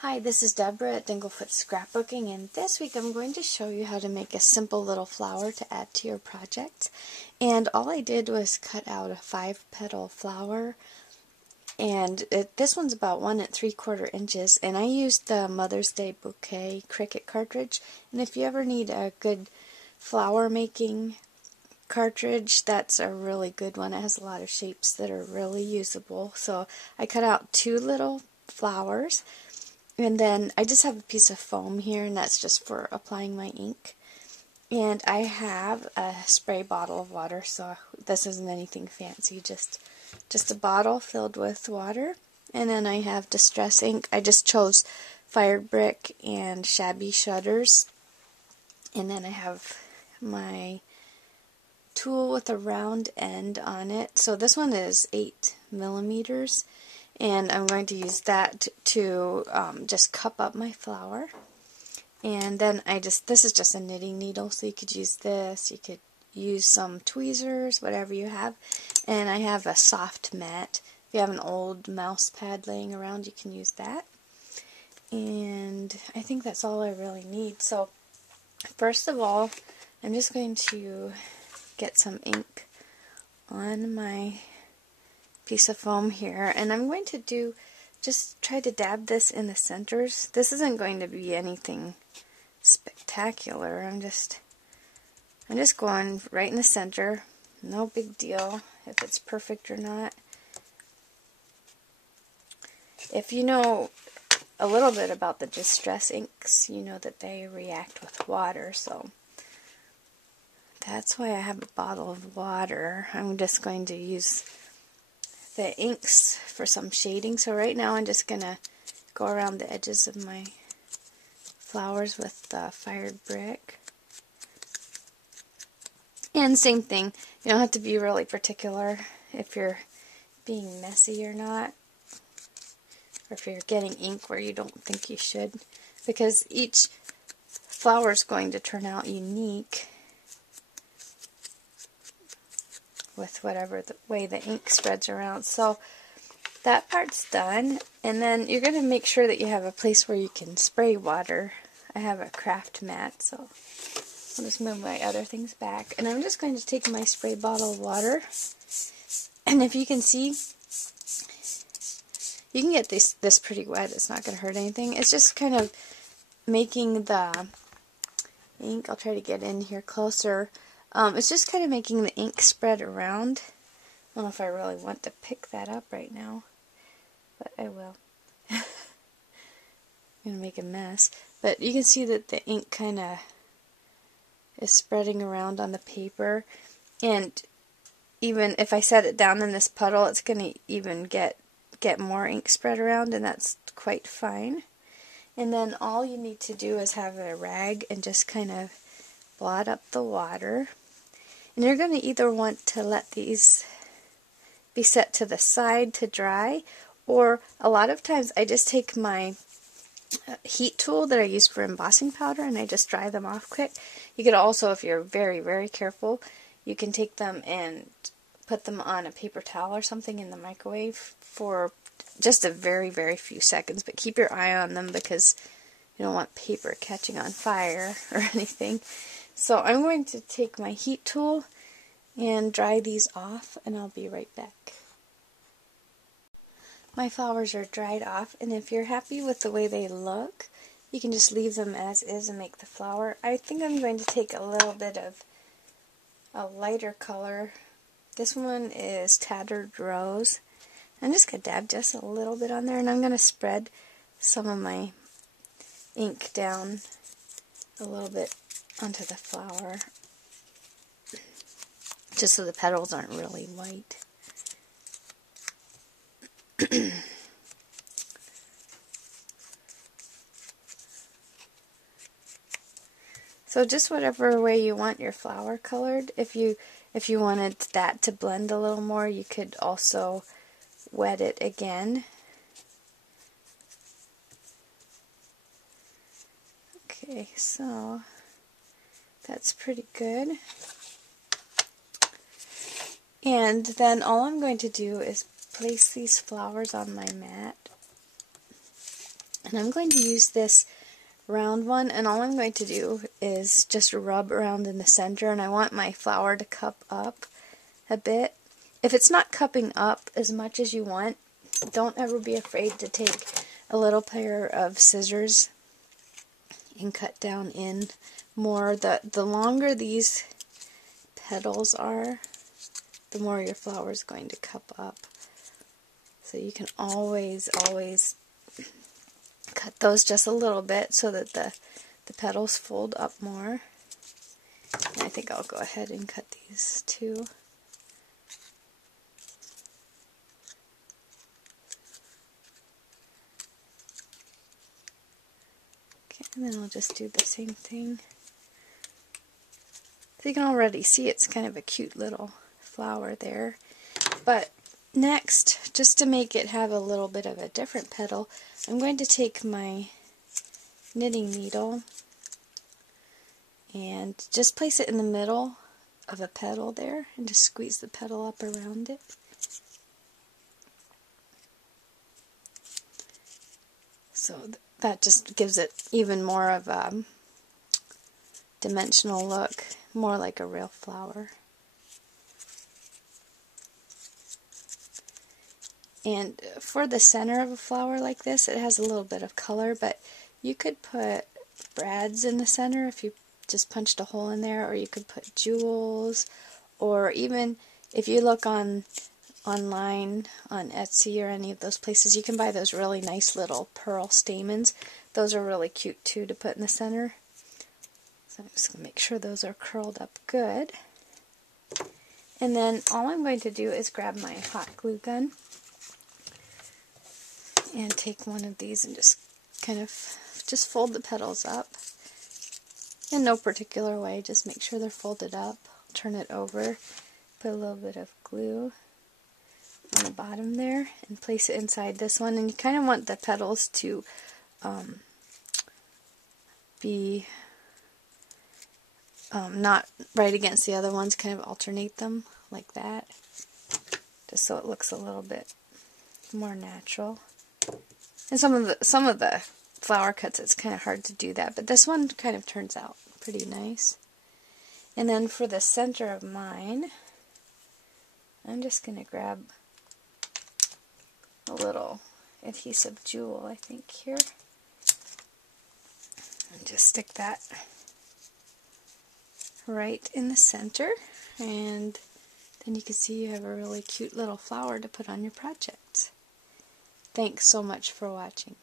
Hi, this is Deborah at Dinglefoot Scrapbooking, and this week I'm going to show you how to make a simple little flower to add to your project. And all I did was cut out a 5-petal flower, and this one's about 1 3/4 inches, and I used the Mother's Day Bouquet Cricut cartridge. And if you ever need a good flower making cartridge, that's a really good one. It has a lot of shapes that are really usable. So I cut out 2 little flowers. And then I just have a piece of foam here, and that's just for applying my ink. And I have a spray bottle of water, so this isn't anything fancy, just a bottle filled with water. And then I have distress ink. I just chose Fire Brick and Shabby Shutters. And then I have my tool with a round end on it. So this one is 8mm. And I'm going to use that to just cup up my flower. And then this is just a knitting needle, so you could use this, you could use some tweezers, whatever you have. And I have a soft mat. If you have an old mouse pad laying around, you can use that. And I think that's all I really need. So first of all, I'm just going to get some ink on my piece of foam here, and I'm going to just try to dab this in the centers. This isn't going to be anything spectacular. I'm just going right in the center. No big deal if it's perfect or not. If you know a little bit about the distress inks, you know that they react with water, so that's why I have a bottle of water. I'm just going to use the inks for some shading. So right now I'm just going to go around the edges of my flowers with the fired brick. And same thing, you don't have to be really particular if you're being messy or not, or if you're getting ink where you don't think you should, because each flower is going to turn out unique with whatever the way the ink spreads around. So that part's done, and then you're going to make sure that you have a place where you can spray water. I have a craft mat, so I'll just move my other things back. And I'm just going to take my spray bottle of water, and if you can see, you can get this pretty wet. It's not going to hurt anything. It's just kind of making the ink, I'll try to get in here closer. It's just kind of making the ink spread around. I don't know if I really want to pick that up right now, but I will. I'm going to make a mess. But you can see that the ink kind of is spreading around on the paper. And even if I set it down in this puddle, it's going to even get more ink spread around, and that's quite fine. And then all you need to do is have a rag and just kind of blot up the water. And you're going to either want to let these be set to the side to dry, or a lot of times I just take my heat tool that I use for embossing powder and I just dry them off quick. You could also, if you're very, very careful, you can take them and put them on a paper towel or something in the microwave for just a very, very few seconds, but keep your eye on them because you don't want paper catching on fire or anything. So I'm going to take my heat tool and dry these off, and I'll be right back. My flowers are dried off, and if you're happy with the way they look, you can just leave them as is and make the flower. I think I'm going to take a little bit of a lighter color. This one is Tattered Rose. I'm just going to dab just a little bit on there, and I'm going to spread some of my ink down a little bit onto the flower, just so the petals aren't really white. So just whatever way you want your flower colored. If you wanted that to blend a little more, you could also wet it again. Okay, so that's pretty good. And then all I'm going to do is place these flowers on my mat. And I'm going to use this round one, and all I'm going to do is just rub around in the center, and I want my flower to cup up a bit. If it's not cupping up as much as you want, don't ever be afraid to take a little pair of scissors and cut down in more. The longer these petals are, the more your flower is going to cup up. So you can always cut those just a little bit so that the petals fold up more. And I think I'll go ahead and cut these too. Okay, and then I'll just do the same thing. So you can already see it's kind of a cute little flower there. But next, just to make it have a little bit of a different petal, I'm going to take my knitting needle and just place it in the middle of a petal there and just squeeze the petal up around it. So that just gives it even more of a dimensional look, more like a real flower. And for the center of a flower like this, it has a little bit of color, but you could put brads in the center if you just punched a hole in there, or you could put jewels, or even if you look online on Etsy or any of those places, you can buy those really nice little pearl stamens. Those are really cute too to put in the center. So I'm just going to make sure those are curled up good. And then all I'm going to do is grab my hot glue gun and take one of these and just kind of just fold the petals up in no particular way. Just make sure they're folded up. Turn it over, put a little bit of glue on the bottom there, and place it inside this one. And you kind of want the petals to be not right against the other ones, kind of alternate them like that, just so it looks a little bit more natural. And some of the flower cuts, it's kind of hard to do that, but this one kind of turns out pretty nice. And then for the center of mine, I'm just going to grab a little adhesive jewel, I think, here, and just stick that right in the center, and then you can see you have a really cute little flower to put on your project. Thanks so much for watching.